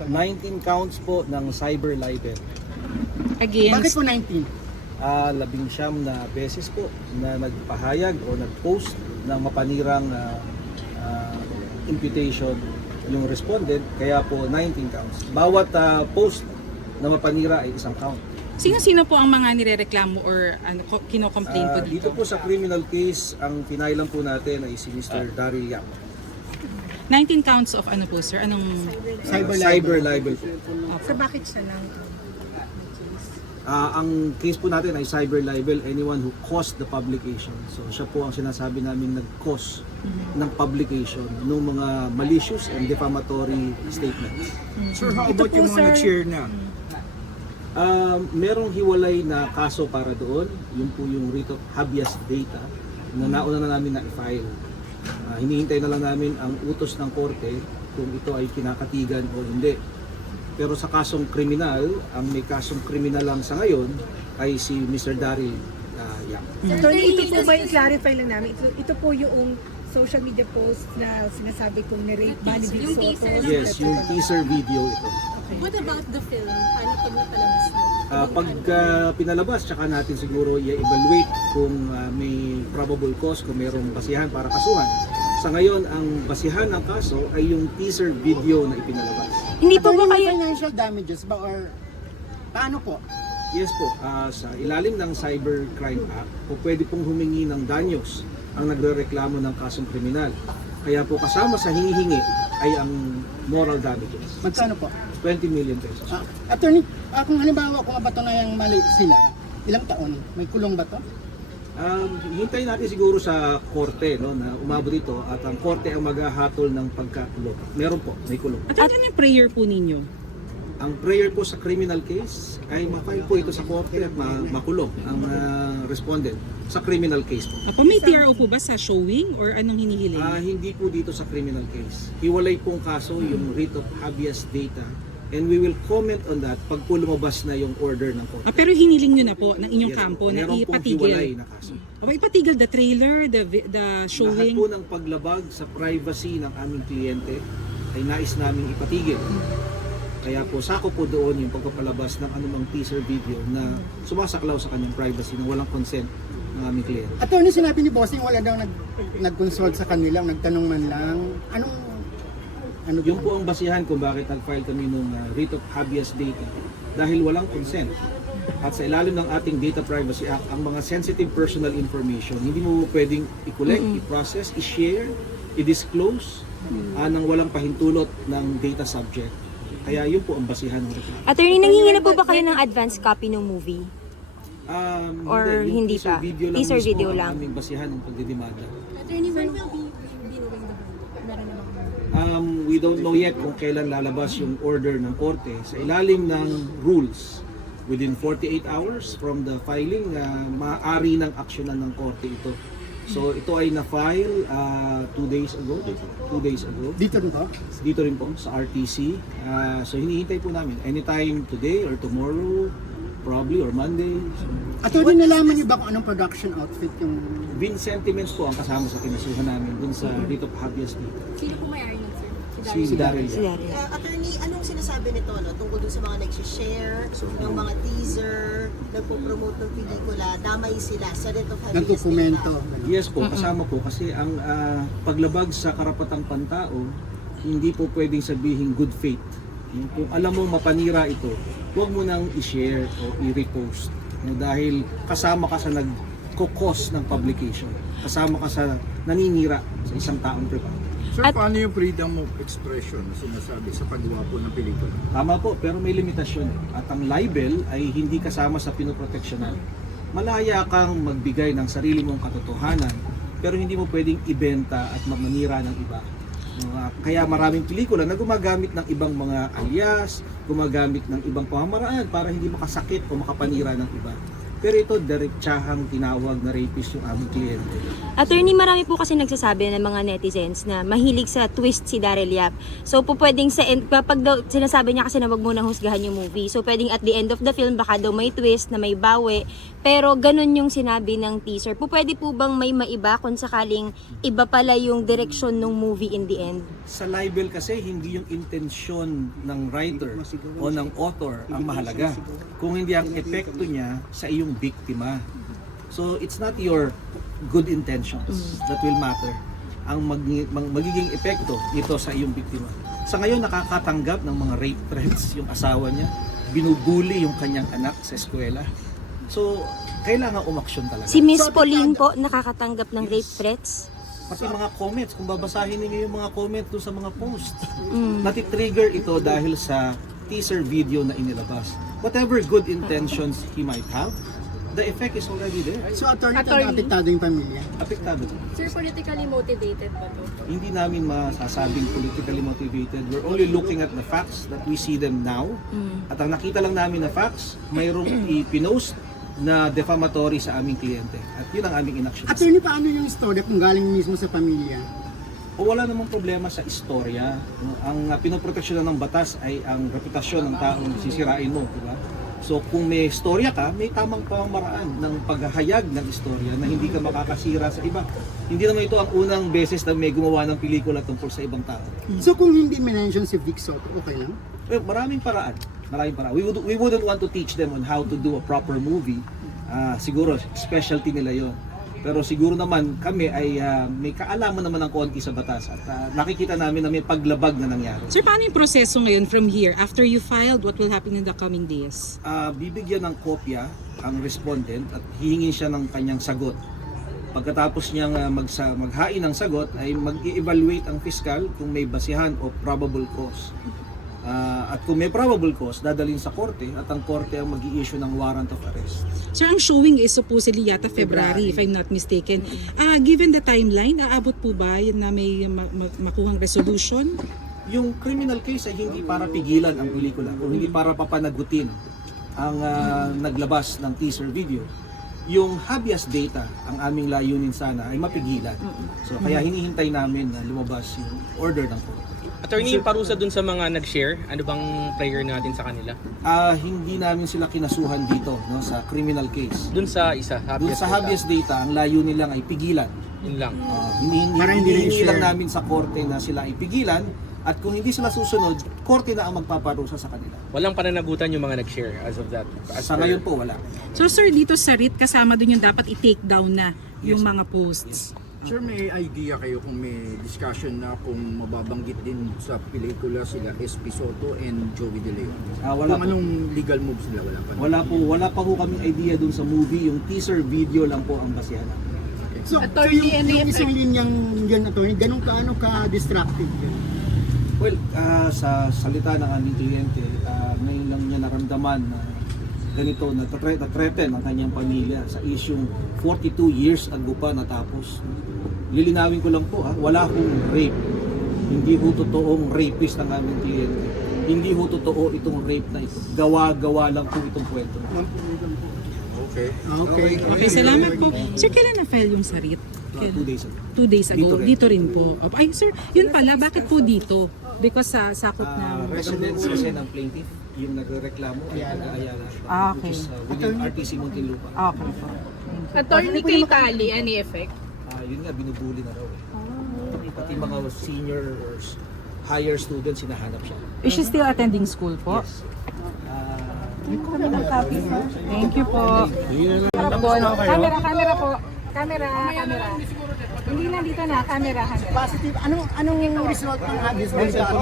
Atty.? 19 counts po ng cyber libel. Bakit Against po 19? 19 na beses po na nagpahayag o nag-post ng mapanirang imputation yung respondent, kaya po 19 counts. Bawat post na mapanira ay isang count. sino-sino po ang mga nirereklamo or kino-complain po Dito dito? po sa criminal case, ang pinailan po natin ay si Mr. Daryl Yap. 19 counts of ano po sir? Anong Cyber libel po. So bakit siya lang? Ang case po natin ay cyber libel, anyone who caused the publication. So siya po ang sinasabi namin nag-cause ng publication ng mga malicious and defamatory statements. Sir, how about yung mga nag-share na? Merong hiwalay na kaso para doon, yun po yung writ of habeas data na nauna na namin na i-file. Hinihintay na lang namin ang utos ng korte kung ito ay kinakatigan o hindi. Pero sa kasong kriminal, ang may kasong kriminal lang sa ngayon ay si Mr. Daryl Yap. Attorney, ito po ba i-clarify lang namin? Ito po yung social media post na sinasabi kong na-rape Manny Yung Soto. teaser. Yes, yung teaser video ito. What about the film? Paano pag napalabas na? Pag pinalabas, tsaka natin siguro i-evaluate kung may probable cause, kung mayroong basihan para kasuhan. Sa ngayon, ang basihan ng kaso ay yung teaser video na ipinalabas. Hindi po ba May kayo... financial damages ba or paano po? Yes po, sa ilalim ng Cybercrime Act, po pwede pong humingi ng danyos ang nagrereklamo ng kasong kriminal. Kaya po kasama sa hinihingi ay ang moral damages. Magkano po? 20 million pesos. Attorney, kung halimbawa kung abato na yung mali sila, ilang taon? May kulong ba to? Hintayin natin siguro sa korte, no, na umabot ito at ang korte ang maghahatol ng pagkakulong. Meron po, may kulong. At ano yung prayer po ninyo? Ang prayer po sa criminal case ay ma-file po ito sa korte at makulong ang respondent sa criminal case po. Apo, may TRO po ba sa showing or anong hinihiling? Hindi po dito sa criminal case. Hiwalay pong kaso yung writ of habeas data, and we will comment on that pag po lumabas na yung order ng korte. Pero hiniling nyo na po ng inyong Yes, kampo na meron pong hiwalay ipatigil. na kaso. O ipatigil the trailer, the Lahat showing. po ng paglabag sa privacy ng aming kliyente ay nais naming ipatigil. Kaya po sako po doon yung pagpapalabas ng anumang teaser video na sumasaklaw sa kanyang privacy na walang consent ng aming kliyente. Attorney, sinabi ni Bossing wala daw nag-consult sa kanila, nagtanong man lang. Ano Yun po ang basihan kung bakit nag-file kami ng writ of habeas data dahil walang consent. At sa ilalim ng ating Data Privacy Act, ang mga sensitive personal information, hindi mo pwedeng i-collect, i-process, i-share, i-disclose nang walang pahintulot ng data subject. Kaya yun po ang basihan ng report. Attorney, nanghingi na po ba kayo ng advance copy ng movie? Or Yung hindi teaser pa? video lang Teaser mismo video ang lang. aming basihan ng pagdidemanda. Attorney, when will be viewing the verdict? Meron naman. We don't know yet kung kailan lalabas yung order ng korte. Sa ilalim ng rules, within 48 hours from the filing, maaari ng aksyonan ng korte ito. So ito ay na-file 2 days ago. dito rin po? Dito rin po sa RTC. So hinihintay po namin anytime today or tomorrow, probably, or Monday. Attorney, nalaman niyo ba kung anong production outfit yung... Sentiments po ang kasama sa kinasuhan namin dun sa writ of habeas data. Sino po may-ari nun, sir? Si Daryl. Si Daryl. Attorney, anong sinasabi nito tungkol dun sa mga nag-share, ng mga teaser, nagpo-promote ng pelikula, damay sila sa writ of habeas Nagdokumento. data? Yes po, kasama po kasi ang paglabag sa karapatang pantao, hindi po pwedeng sabihin good faith. Kung alam mo mapanira ito, huwag mo nang i-share o i-repost. Dahil kasama ka sa nagkokos ng publication. Kasama ka sa naninira sa isang taong privado. Sir, paano yung freedom of expression na sinasabi sa paggawa po ng pelikula? Tama po, pero may limitasyon. At ang libel ay hindi kasama sa pinoproteksyonan. Malaya kang magbigay ng sarili mong katotohanan, pero hindi mo pwedeng ibenta at magmanira ng iba. Kaya maraming pelikula na gumagamit ng ibang mga alias, gumagamit ng ibang pamamaraan para hindi makasakit o makapanira ng iba. Pero ito, diretsahang tinawag na rapist yung aming kliyente. Attorney, marami po kasi nagsasabi ng mga netizens na mahilig sa twist si Daryl Yap. So po pwedeng kapag daw sinasabi niya kasi na wag mo nang husgahan yung movie. So pwedeng at the end of the film baka daw may twist na may bawi. pero ganun yung sinabi ng teaser. Pwede po bang may maiba kung sakaling iba pala yung direksyon ng movie in the end? Sa libel kasi, hindi yung intensyon ng writer o ng author ang mahalaga. Kung hindi ang epekto niya sa iyong biktima. So, it's not your good intentions that will matter. Ang magiging epekto nito sa iyong biktima. Sa ngayon, nakakatanggap ng mga rape threats yung asawa niya. Binubuli yung kanyang anak sa eskwela. So, kailangan umaksyon talaga. Si Miss Pauline po nakakatanggap ng rape threats? Pati mga comments, kung babasahin niyo yung mga comment doon sa mga post. Nati-trigger ito dahil sa teaser video na inilabas. Whatever good intentions he might have, the effect is already there. So attorney, apektado yung pamilya. Apektado. Sir, politically motivated ba to? Hindi namin masasabing politically motivated. We're only looking at the facts that we see them now. At ang nakita lang namin na facts, mayroong ipinost na defamatory sa aming kliyente. At yun ang aming inaction. Attorney, paano yung istorya kung galing mismo sa pamilya? O wala namang problema sa istorya. No? Ang pinoproteksyonan ng batas ay ang reputasyon ng taong sisirain mo, di ba? So kung may istorya ka, may tamang pamamaraan ng paghahayag ng istorya na hindi ka makakasira sa iba. Hindi naman ito ang unang beses na may gumawa ng pelikula tungkol sa ibang tao. So kung hindi mention si Vic Soto, okay lang? Well, maraming paraan. We wouldn't want to teach them on how to do a proper movie. Siguro specialty nila yon. Pero siguro naman kami ay may kaalaman naman ng konti sa batas at nakikita namin na may paglabag na nangyari. Sir, paano yung proseso ngayon from here? After you filed, what will happen in the coming days? Bibigyan ng kopya ang respondent at hihingin siya ng kanyang sagot. Pagkatapos niyang maghain ng sagot ay mag-i-evaluate ang fiscal kung may basihan o probable cause. At kung may probable cause, dadalhin sa korte at ang korte ang mag-i-issue ng warrant of arrest. Sir, ang showing is supposedly yata February, if I'm not mistaken. Given the timeline, aabot po ba yun na may makuhang resolution? Yung criminal case ay hindi para pigilan ang pelikula o hindi para papanagutin ang naglabas ng teaser video. Yung habeas data, ang aming layunin sana ay mapigilan. So kaya hinihintay namin na lumabas yung order ng korte. Attorney, parusa dun sa mga nag-share, ano bang prayer natin sa kanila? Hindi namin sila kinasuhan dito no, sa criminal case. Dun sa isa, Doon sa habeas data, ang layunin lang ay pigilan. Yun lang. Hinihingi lang namin sa korte na sila ay pigilan at kung hindi sila susunod, korte na ang magpaparusa sa kanila. Walang pananagutan yung mga nag-share as of that. Sa ngayon po, wala. So sir, dito sa RIT, kasama dun yung dapat i-take down na yung mga posts. Sir, may idea kayo kung may discussion na kung mababanggit din sa pelikula sila SP Soto and Joey De Leon? Wala Kung po. anong legal moves nila, wala pa. Wala pa ho kaming idea dun sa movie, yung teaser video lang po ang basihan. So yung isang linyang yun, attorney, ganun kaano ka-distractive yun? Well, sa salita ng aming kliyente, ngayon lang niya naramdaman na ganito, na-threaten ang kanyang pamilya sa isyung 42 years ago pa natapos. Lilinawin ko lang po, wala hong rape. Hindi ho totoong rapist ang aming kliyente. Hindi ho totoo itong rape na ito. Gawa-gawa lang po itong kwento. Okay. Okay, salamat po. Sir, kailan na-file yung sa RIT? 2 days ago. 2 days ago. Dito Dito rin po. Ay, sir, yun pala, bakit po dito? Because sa sakop ng... Residence kasi ng plaintiff, yung nagreklamo ay taga-Ayala. Okay. Which is within RTC Muntinlupa. Okay po. Attorney kay Kali, any effect? Yun nga, binubuli na raw. Pati mga senior or higher students, hinahanap siya. Is she still attending school po? Yes. Thank you po. Camera po. Camera. Hindi na dito na, camera. Positive, anong yung result ng habeas data?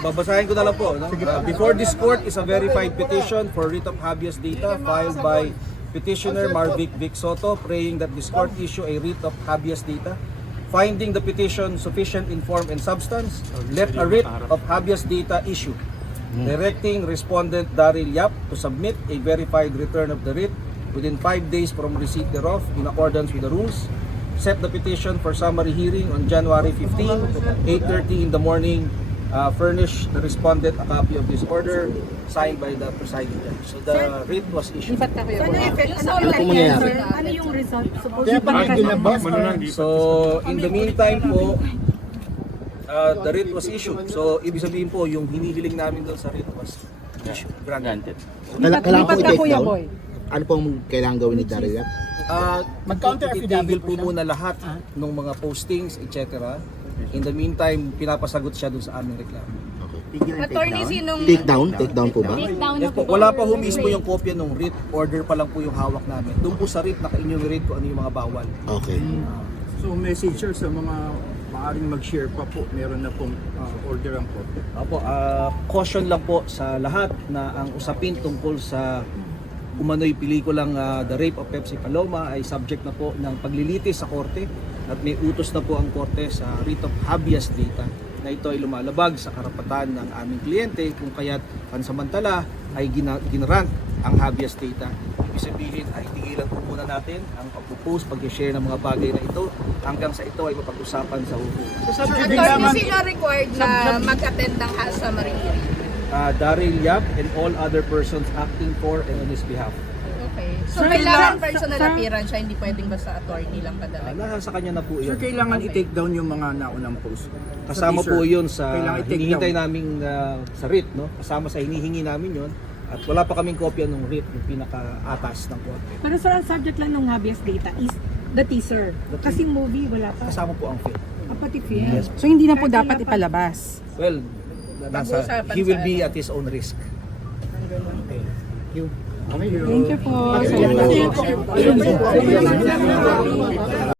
Babasahin ko na lang po. No? Before this court is a verified petition for writ of habeas data filed by petitioner Marvic Vic Soto, praying that this court issue a writ of habeas data. Finding the petition sufficient in form and substance, let a writ of habeas data issue, directing respondent Daryl Yap to submit a verified return of the writ within 5 days from receipt thereof in accordance with the rules. Set the petition for summary hearing on January 15, 8:30 in the morning. Furnish the respondent a copy of this order signed by the presiding judge. So the writ was issued. Ano yung result? So in the meantime po, the writ was issued. So ibig sabihin po, yung hinihiling namin doon sa writ was issued, granted. Kailangan po i-take down? ano pong kailangan gawin ni Daryl Yap? Mag-counter affidavit Itigil po muna lahat ng mga postings, etc. In the meantime, pinapasagot siya dun sa aming reklamo. Attorney, sinong Take down po ba? Yes po, wala pa ho mismo yung kopya ng writ, order pa lang po yung hawak namin. Doon po sa writ, naka-enumerate kung ano yung mga bawal. Okay. So message sir sa mga maaring mag-share pa po, meron na pong order ang po. Opo, caution lang po sa lahat na ang usapin tungkol sa umano'y pelikulang The Rape of Pepsi Paloma ay subject na po ng paglilitis sa korte at may utos na po ang korte sa writ of habeas data na ito ay lumalabag sa karapatan ng aming kliyente kung kaya't pansamantala ay ginrant ang habeas data. Ibig sabihin ay tigilan po muna natin ang pag-post, pag-share ng mga bagay na ito hanggang sa ito ay mapag-usapan sa hukuman. attorney, sino required na mag-attend ng sa Marikina? Daryl Yap and all other persons acting for and on his behalf. Okay. So, kailangan personal appearance siya, hindi pwedeng basta attorney lang padala. Nasa kanya na po Sir, yun. kailangan i-take down yung mga naunang post. Kasama Sa teaser. po yun sa Kailangan i-take hinihintay down. namin sa writ, no? Kasama sa hinihingi namin yun. At wala pa kaming kopya ng writ, yung pinaka-atas ng korte. Pero sir, ang subject lang ng habeas data is the teaser. Kasi movie, wala pa. Kasama po ang film. Pati film. So hindi na po dapat ipalabas. Well, he will be at his own risk. Okay. Thank you po. Thank you.